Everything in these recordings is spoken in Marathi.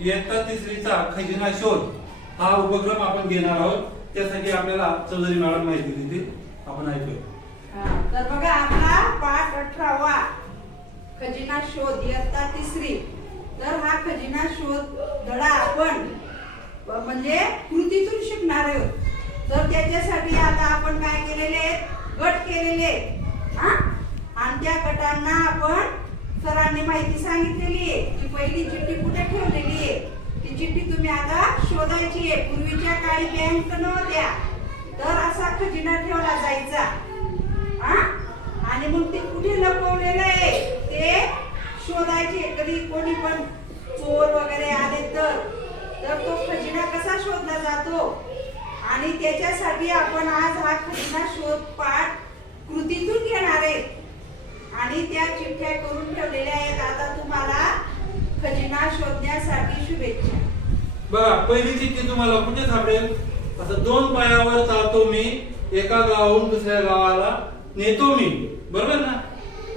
इयत्ता तिसरीचा खजिना शोध हा उपक्रम आपण घेणार आहोत. त्यासाठी आपल्याला चौधरी मॅडम माहिती देतील. आपण ऐकूया. तर बघा आपला पाठ अठरावा खजिना शोध इयत्ता तिसरी. तर हा खजिना शोध धडा आपण म्हणजे कृतीतून शिकणार आहोत. तर त्याच्यासाठी आता आपण काय केलेले गट केलेले हा? आणि त्या गटांना आपण सरांनी माहिती सांगितलेली आहे की पहिली चिठ्ठी कुठे ठेवलेली आहे? ती चिठ्ठी तुम्ही आता शोधायची आहे. पूर्वीच्या काळी बँक नव्हत्या. तर असा खजिना ठेवला जायचा. हा? आणि मग ते कुठे लपवलेलं आहे? ते शोधायचे कधी कोणी पण चोर वगैरे आले तर. तर तो खजिना कसा शोधला जातो? आणि त्याच्यासाठी आपण आज हा खजिना शोध पाठ कृतीतून घेणार आहे. आणि त्या चिठ्ठ्या करून ठेवलेल्या आहेत. आता तुम्हाला खजिना शोधण्यासाठी शुभेच्छा. बघा पहिली चिठ्ठी तुम्हाला कुठे सापडेल? आता दोन पायावर चालतो मी एका गावाहून दुसऱ्या गावाला नेतो मी. बरोबर ना?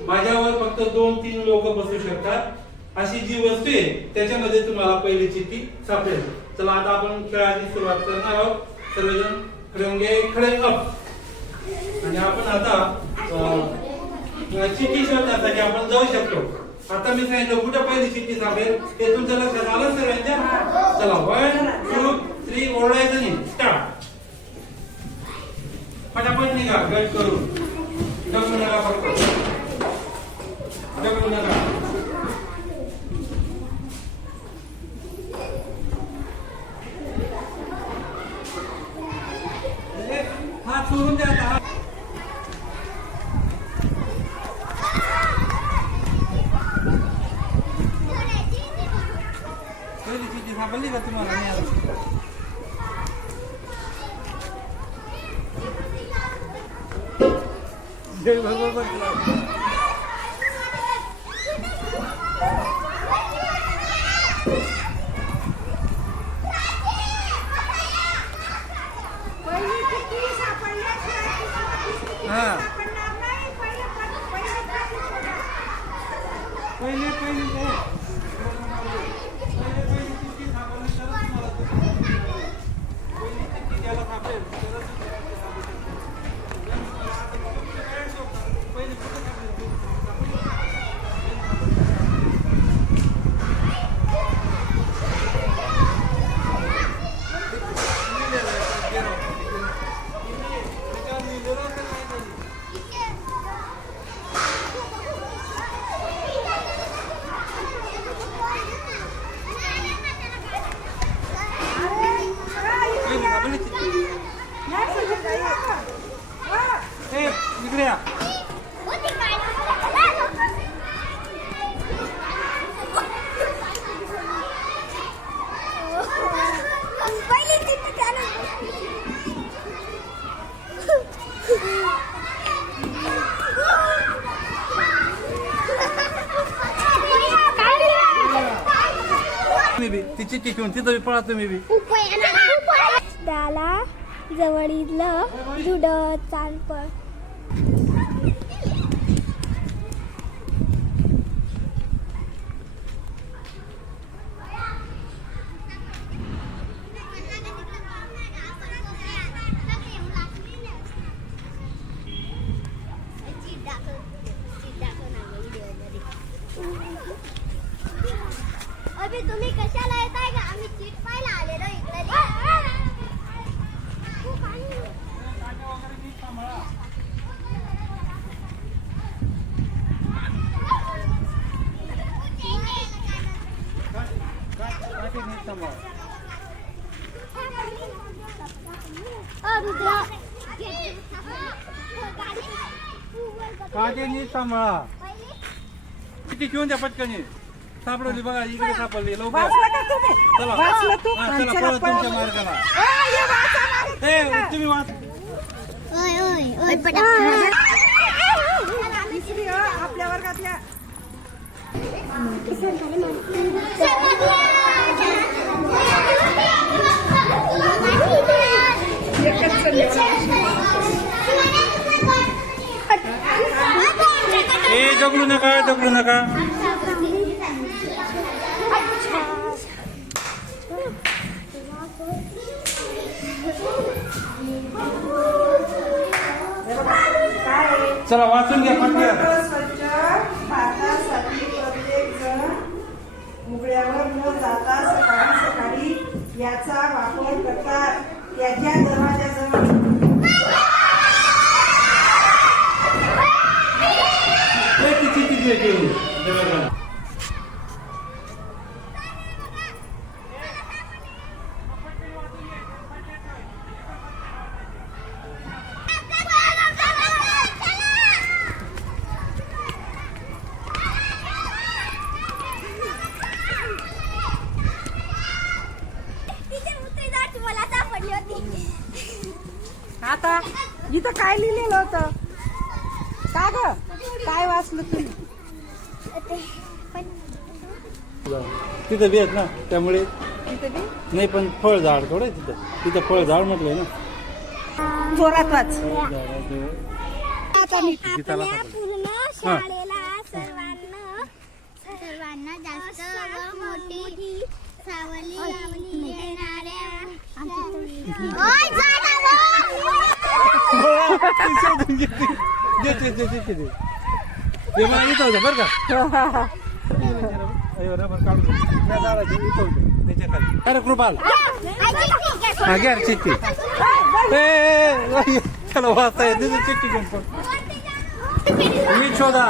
माझ्यावर फक्त दोन तीन लोक बसू शकतात. अशी जी वस्तू आहे त्याच्यामध्ये तुम्हाला पहिली चिठ्ठी सापडेल. चला आता आपण खेळाची सुरुवात करणार आहोत. सर्वजण रंगे खडे अप आणि आपण आता सिटी चिठ्ठी शोधण्यासाठी आपण जाऊ शकतो. आता मी सांगितलं कुठं पहिली सिटी सापडेल ते तुमच्या लक्षात आलं सर्वांच्या चला वन टू थ्री ओरडायचं नाही. स्टार्ट पटापट निघा गट करून. डगू नका फक्त. डगू नका हात सोडून द्या आता हात पहिली चिठ्ठी सापडली का तुम्हाला नाही आलं? जय भगवान पहिली चिठ्ठी सापडल्याशिवाय तुम्हाला दुसरी चिठ्ठी हा. सापडणार नाही. पहिले पण- पहिले पण शोधा. पहिले पहिली ते पहिले पहिली चिठ्ठी सापडली तरच तुम्हाला दुसरी चिठ्ठी सापडेल. पहिली चिठ्ठी ज्याला सापडेल तरच दुसरी चिठ्ठी सापडू शकते. जर तुम्हाला आता तुमचं काय शोधणार? पहिली कुठे सापडेल? पहिली चिठ्ठी सापडली. लिहिलेलं आहे, गेलो. त्याच्यावर लिहिलेलं असेल काहीतरी. पहिली सापडली चिठ्ठी. नाही समजलं. हा. ए, इकडे या. तिची बी तिथं पळा तुम्ही बी. त्याला जवळीलं दुड चालपळ अभि तुम्ही कशाला येताय का आम्ही चीट पाहायला आलेलो इकडे खूप आणि काटे नीट सांभाळा. किती घेऊन द्या पटकनी सापडली बघा इकडे सापडली लवकर. वाचलं का तुम्ही? चला. वाचलं तू? हा, चला चला, पळत पळा. तुमच्या मार्गाला. आ, ये वाचा मागे. ए तुम्ही वाच. ओय ओय ओय. अ, आपल्या वर्गातल्या ए डगलू नका डगलू नका. चला वाचून घ्या पटकन हिरवळ स्वच्छ भारतासाठी प्रत्येक जण उघड्यावर न जाता सकाळी सकाळी याचा वापर करतात. त्याच्या दरवाजाजवळ किती किती आहे? हे बघा. तिथे उतरी मला सापडली होती आता इथं काय लिहिलेलं होतं? का ग? काय वाचलं तुम्ही तिथं बी आहेत ना त्यामुळे. तिथे बी? नाही पण फळ झाड थोडं आहे तिथं. तिथं फळ झाड म्हटलंय ना. जोरात वाच. झाडाचं- आता मी गीताला सर्वांना सर्वांना जास्त व मोठी सावली येणाऱ्या ओय, झाडावर! दे, दे, दे, दे, दे, दे. ते मला इथं होतं बरं का अयो, रबर काढून दे. त्या झाडाची इथं होतं, त्याच्याखाली. अरे कृपाल हा घ्या रे चिठ्ठी ए, ए, ए, त्याला वाचता येत नाही, चिठ्ठी घेऊन पळ. मी शोधा